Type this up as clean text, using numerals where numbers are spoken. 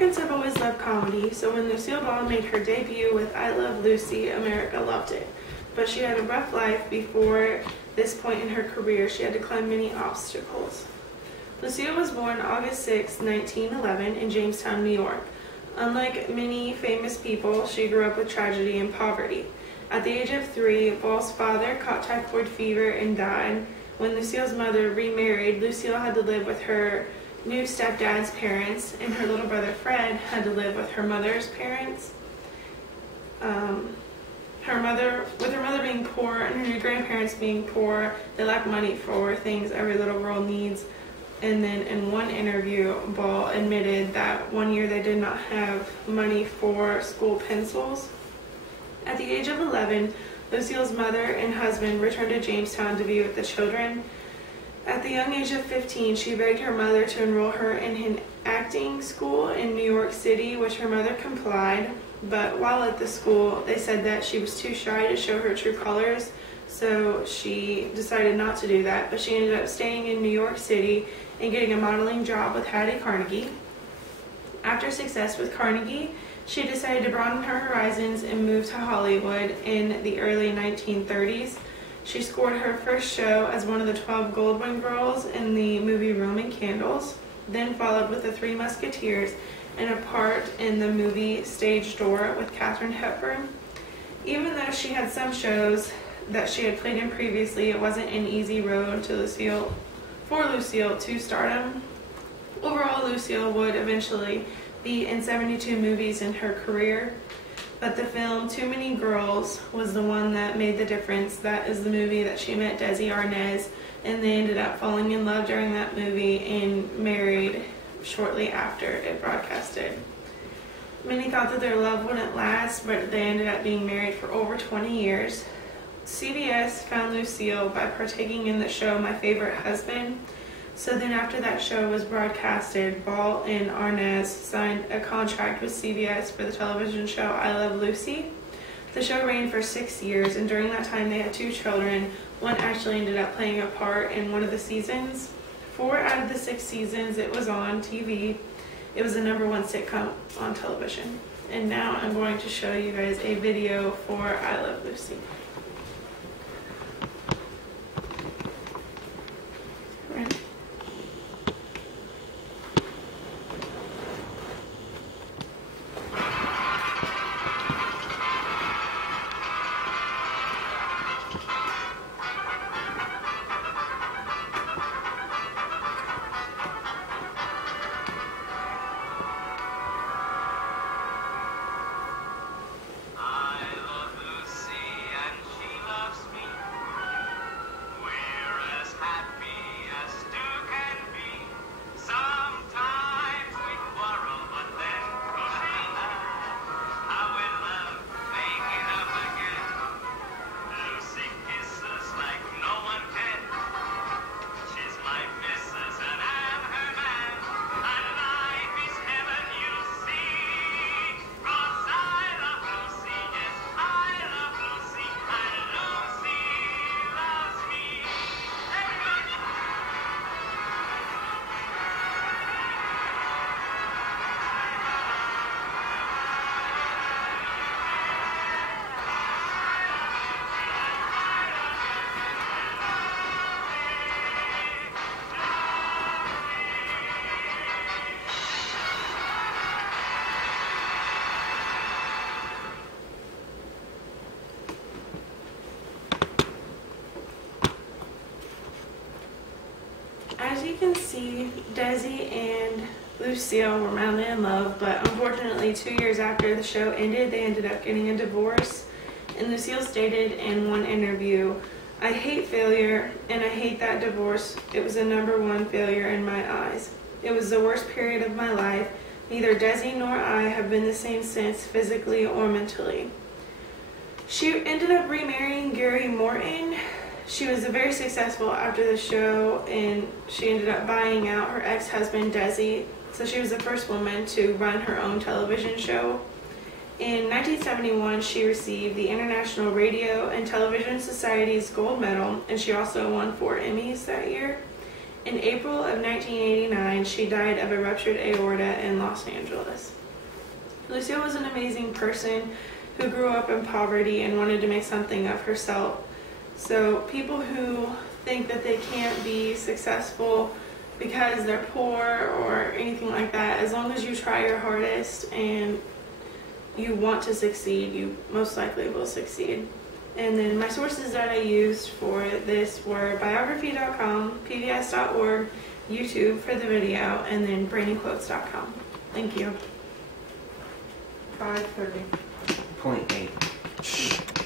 Americans have always loved comedy, so when Lucille Ball made her debut with I Love Lucy, America loved it. But she had a rough life before this point in her career. She had to climb many obstacles. Lucille was born August 6, 1911 in Jamestown, New York. Unlike many famous people, she grew up with tragedy and poverty. At the age of 3, Ball's father caught typhoid fever and died. When Lucille's mother remarried, Lucille had to live with her new stepdad's parents, and her little brother Fred had to live with her mother's parents. With her mother being poor and her new grandparents being poor, they lacked money for things every little girl needs. And then in one interview, Ball admitted that one year they did not have money for school pencils. At the age of 11, Lucille's mother and husband returned to Jamestown to be with the children. At the young age of 15, she begged her mother to enroll her in an acting school in New York City, which her mother complied. But while at the school, they said that she was too shy to show her true colors, so she decided not to do that. But she ended up staying in New York City and getting a modeling job with Hattie Carnegie. After success with Carnegie, she decided to broaden her horizons and move to Hollywood in the early 1930s. She scored her first show as one of the 12 Goldwyn girls in the movie Roman Candles, then followed with the Three Musketeers and a part in the movie Stage Door with Katharine Hepburn. Even though she had some shows that she had played in previously, it wasn't an easy road to Lucille to stardom. Overall, Lucille would eventually be in 72 movies in her career, but the film Too Many Girls was the one that made the difference. That is the movie that she met Desi Arnaz, and they ended up falling in love during that movie and married shortly after it broadcasted. Many thought that their love wouldn't last, but they ended up being married for over 20 years. CBS found Lucille by partaking in the show My Favorite Husband. So then after that show was broadcasted, Ball and Arnaz signed a contract with CBS for the television show I Love Lucy. The show ran for 6 years, and during that time they had 2 children. One actually ended up playing a part in one of the seasons. 4 out of the 6 seasons it was on TV. It was the #1 sitcom on television. And now I'm going to show you guys a video for I Love Lucy. Ready? As you can see, Desi and Lucille were madly in love, but unfortunately 2 years after the show ended, they ended up getting a divorce. And Lucille stated in one interview, "I hate failure, and I hate that divorce. It was a #1 failure in my eyes. It was the worst period of my life. Neither Desi nor I have been the same since, physically or mentally." She ended up remarrying Gary Morton. She was very successful after the show, and she ended up buying out her ex-husband Desi. So she was the first woman to run her own television show. In 1971, she received the International Radio and Television Society's Gold Medal, and she also won 4 Emmys that year. In April of 1989, she died of a ruptured aorta in Los Angeles. Lucille was an amazing person who grew up in poverty and wanted to make something of herself. So people who think that they can't be successful because they're poor or anything like that, as long as you try your hardest and you want to succeed, you most likely will succeed. And then my sources that I used for this were biography.com, pbs.org, YouTube for the video, and then brainingquotes.com. Thank you. 5:30. 0.8.